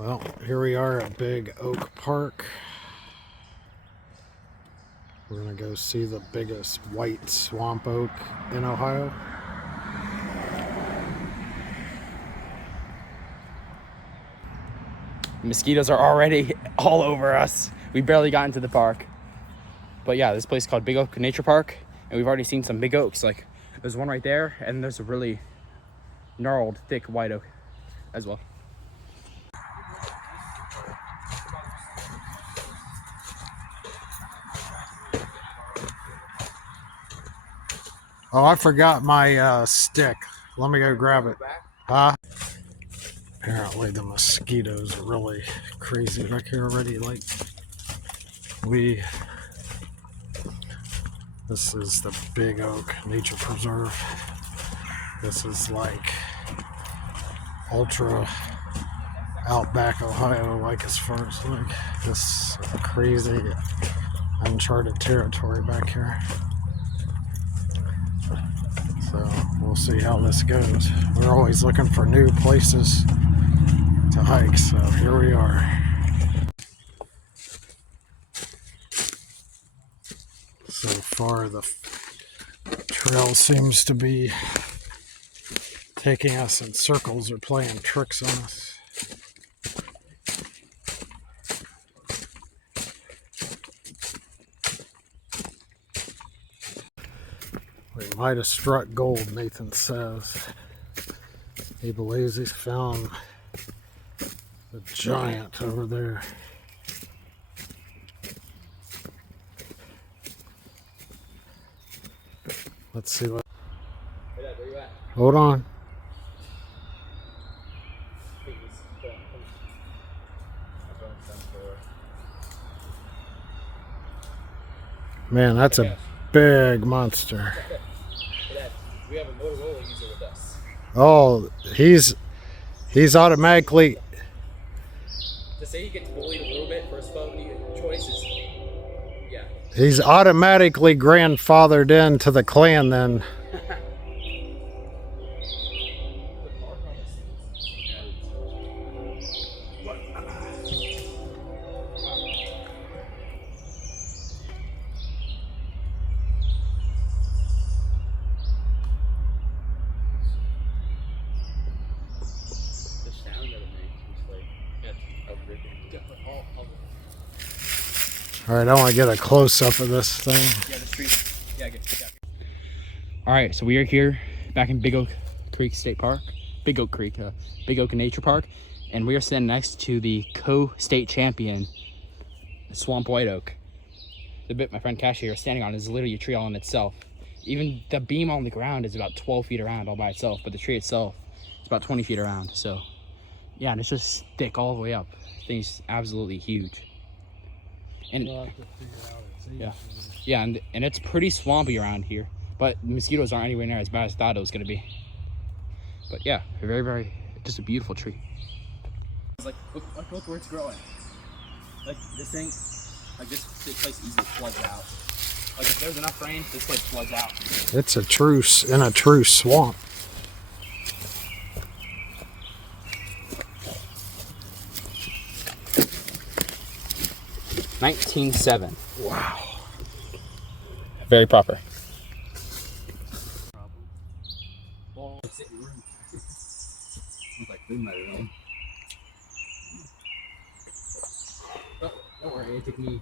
Well, here we are at Big Oak Park. We're going to go see the biggest white swamp oak in Ohio. Mosquitoes are already all over us. We barely got into the park. But yeah, this place is called Big Oak Nature Park, and we've already seen some big oaks. Like, there's one right there, and there's a really gnarled, thick white oak as well. Oh, I forgot my stick. Let me go grab it. Huh? Apparently the mosquitoes are really crazy back here already. Like, this is the Big Oak Nature Preserve. This is like ultra outback Ohio, like as far as like this crazy uncharted territory back here. So we'll see how this goes. We're always looking for new places to hike, so here we are. So far the trail seems to be taking us in circles or playing tricks on us. We might have struck gold, Nathan says. He believes he's found the giant over there. Let's see what. Hey Dad, where you at? Hold on. Man, that's a big monster. Hey Dad, we have a Motorola user with us. Oh, he's automatically. To say he gets bullied a little bit for his phone choices. Yeah. He's automatically grandfathered into the clan then. All right, I want to get a close-up of this thing. Yeah, the street. Yeah, good. All right, so we are here back in Big Oak Creek State Park. Big Oak Creek, Big Oak Nature Park. And we are standing next to the co-state champion, Swamp White Oak. The bit my friend Cash here is standing on is literally a tree all in itself. Even the beam on the ground is about 12 feet around all by itself, but the tree itself is about 20 feet around. So, yeah, and it's just thick all the way up. The thing's absolutely huge. And yeah, and it's pretty swampy around here, but mosquitoes aren't anywhere near as bad as I thought it was going to be. But yeah, very, very, just a beautiful tree. It's like, look where it's growing. Like this thing, like this place easily floods out. Like if there's enough rain, this place floods out. It's a truce in a true swamp. $19.07. Wow. Very proper. Oh, don't worry, it took me